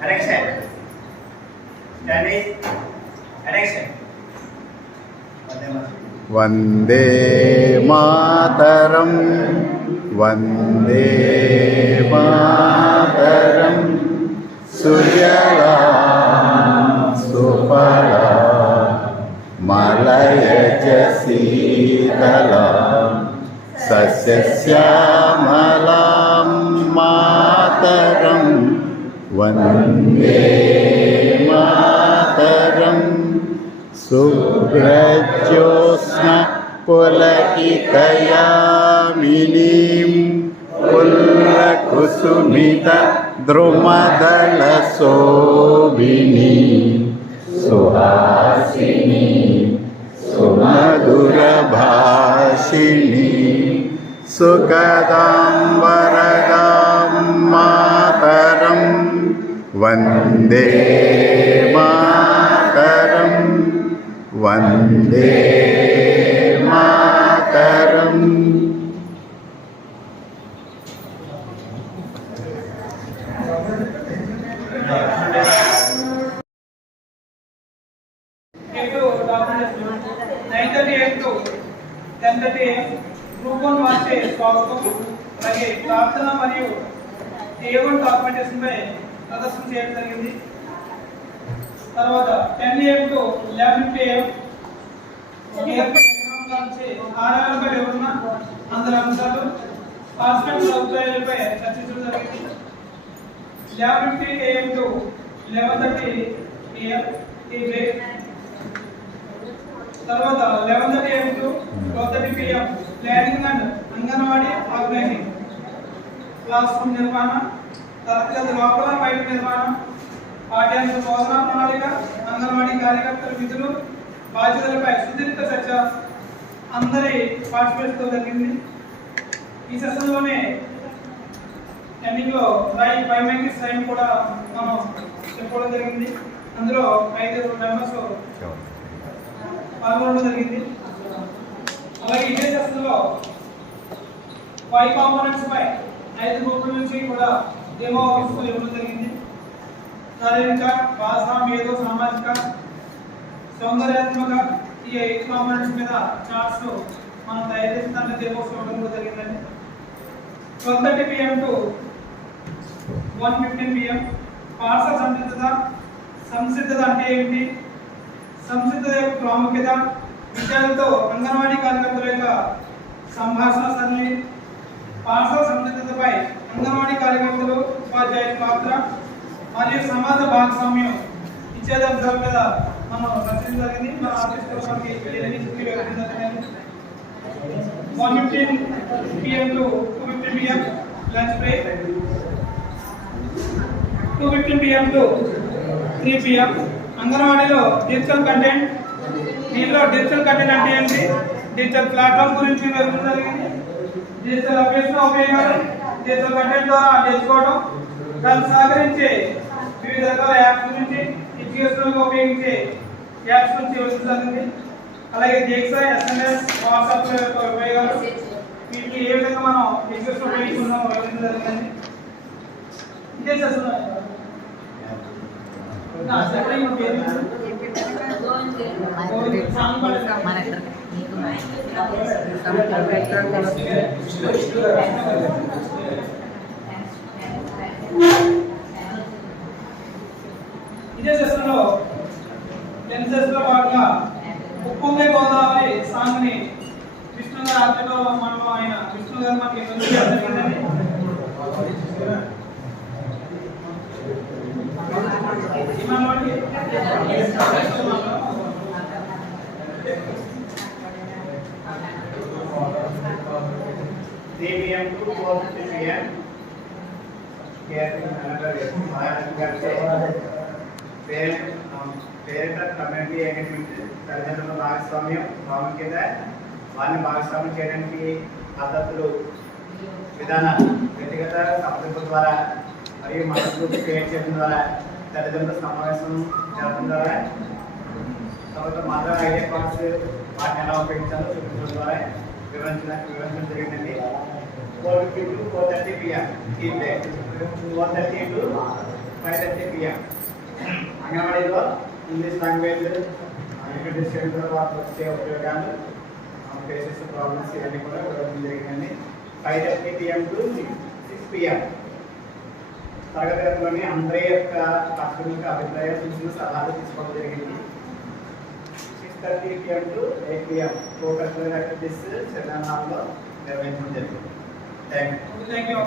Correction. That is correction. Vande Mataram Vande Mataram सुजलां सुफलां मलयज शीतलां सस्यश्यामलां मातरं वंदे मातरं शुभ्रज्योत्स्ना पुलकितयामिनीं पुल्लकुसुमित द्रुमदलशोभिनी सुहासिनी सुमधुरभाषिणी सुखदां वरदां मातरं वन्दे मातरं वन्दे मातरम्. గ్రూప్ 1 వారిచే స్వాగతం. అలాగే ప్రార్థన మరియు A1 డాక్యుమెంటేషన్ పై ప్రదర్శన చేయడం జరిగింది. తర్వాత 10 AM to 11 PM ఆరాధనపై వివరణ, అందరి అంశాలు, పార్టిసిపెంట్ల అభిప్రాయాలపై చర్చించడం జరిగింది. 11:50 AM to 11:30 PM ఈ బ్రేక్. తర్వాత 11:30 AM to 12:30 PM planning and Anganwadi organizing, classroom నిర్మాణ, తరగతి గది లోపల బయట నిర్మాణం, పాఠ్యాంశ బోధనా ప్రణాళిక, అంగన్వాడీ కార్యకర్తల విధులు బాధ్యతలపై సుదీర్ఘ చర్చ అందరి పార్టిసిపేట్స్తో జరిగింది. ఈ సెషన్లోనే ఎండింగ్లో 5 మెంబర్స్ సైన్ కూడా మనం చెప్పుకోవడం జరిగింది. అందులో 5 మెంబర్స్ పాల్గొనడం జరిగింది. అలాగే ఇదే సెషన్లో 5 కాంపోనెంట్స్ పై 5 గ్రూపుల నుంచి కూడా డెమో ఆఫీస్లో ఇవ్వడం జరిగింది. శారీరక, భాష, మేధో, సామాజిక, సౌందర్యాత్మక ఈ 5 కాంపోనెంట్స్ మీద చార్ట్స్ మనం తయారు చేసి దాంట్లో డెమోస్ ఇవ్వడం కూడా జరిగిందండి. 12:30 PM to 1:15 PM పాఠశాల సంసిద్ధత అంటే ఏమిటి, సంసిద్ధత యొక్క ప్రాముఖ్యత, విద్యార్థులతో అంగన్వాడీ కార్యకర్తల యొక్క సంభాషణ సరళి, పాఠశాల సంసిద్ధతపై అంగన్వాడీ కార్యకర్తలు, ఉపాధ్యాయుల పాత్ర మరియు సమాజ భాగస్వామ్యం ఇచ్చేది అంశాల మీద మనం చర్చించడం జరిగింది. మన ఆఫీస్లో మనకి 1:15 PM to 2:15 PM lunch break, 2:15 PM to 3 PM అంగన్వాడీలో డిజిటల్ కంటెంట్. దీనిలో డిజిటల్ కంటెంట్ అంటే ఏంటి, డిజిటల్ ప్లాట్ఫామ్ గురించి వివరించడం జరిగింది. డిజిటల్ అభ్యసన ఉపయోగాలు, డిజిటల్ కంటెంట్ ద్వారా నేర్చుకోవడం, దాన్ని సహకరించే వివిధ రకాల యాప్స్ గురించి, ఎడ్యుకేషనల్గా ఉపయోగించే యాప్స్ గురించి వివరించడం జరిగింది. అలాగే దీక్ష, SMS, వాట్సాప్ యొక్క ఉపయోగాలు, వీటిని ఏ విధంగా మనం ఎడ్యుకేషన్ ఉపయోగించుకున్నాం వివరించడం జరిగింది. ఇదే సెషన్ ఇదే సెషన్లో లో భాగంగా ఉప్పొంగే గోదావరి సాంగ్ ని విష్ణు గారు ఆధ్వర్యంలో మనం ఆయన విష్ణు గారు మనకి జరిగిందండి. పేరెంట్ కమ్యూనిటీ ఎంగేజ్మెంట్, తల్లిదండ్రుల భాగస్వామ్యం ప్రాముఖ్యత, వారిని భాగస్వామ్యం చేయడానికి పద్ధతులు, విధానం, వ్యక్తిగత సంప్రదింపుల ద్వారా మరియు మన గ్రూప్ క్రియేట్ చేయడం ద్వారా, తల్లిదండ్రుల సమావేశం జరపడం ద్వారా, తర్వాత మదర్ ఐడియా కార్డ్స్ వాటిని ఎలా ఉపయోగించాలో చూపించడం ద్వారా వివరించడం జరిగిందండి. 4:50 to 4:30 p.m. Evening. 4:30 to 5:30 p.m. అంగన్వాడీలో ఇంగ్లీష్ లాంగ్వేజ్ ఇంట్రడ్యూస్ వాళ్ళకి వచ్చే ఉపయోగాలు ఫేసెస్ ప్రాబ్లమ్స్ ఇవన్నీ కూడా ఇవ్వడం జరిగిందండి. 5:30 p.m. to 6 p.m. తరగతి గదిలోని అందరి యొక్క ప్రాథమిక అభిప్రాయాలు సూచనలు సలహాలు తీసుకోవడం జరిగింది. 6:30 p.m. to 8 p.m. Co-curricular activities seminar హాల్లో నిర్వహించడం జరిగింది. Thank you. Thank you.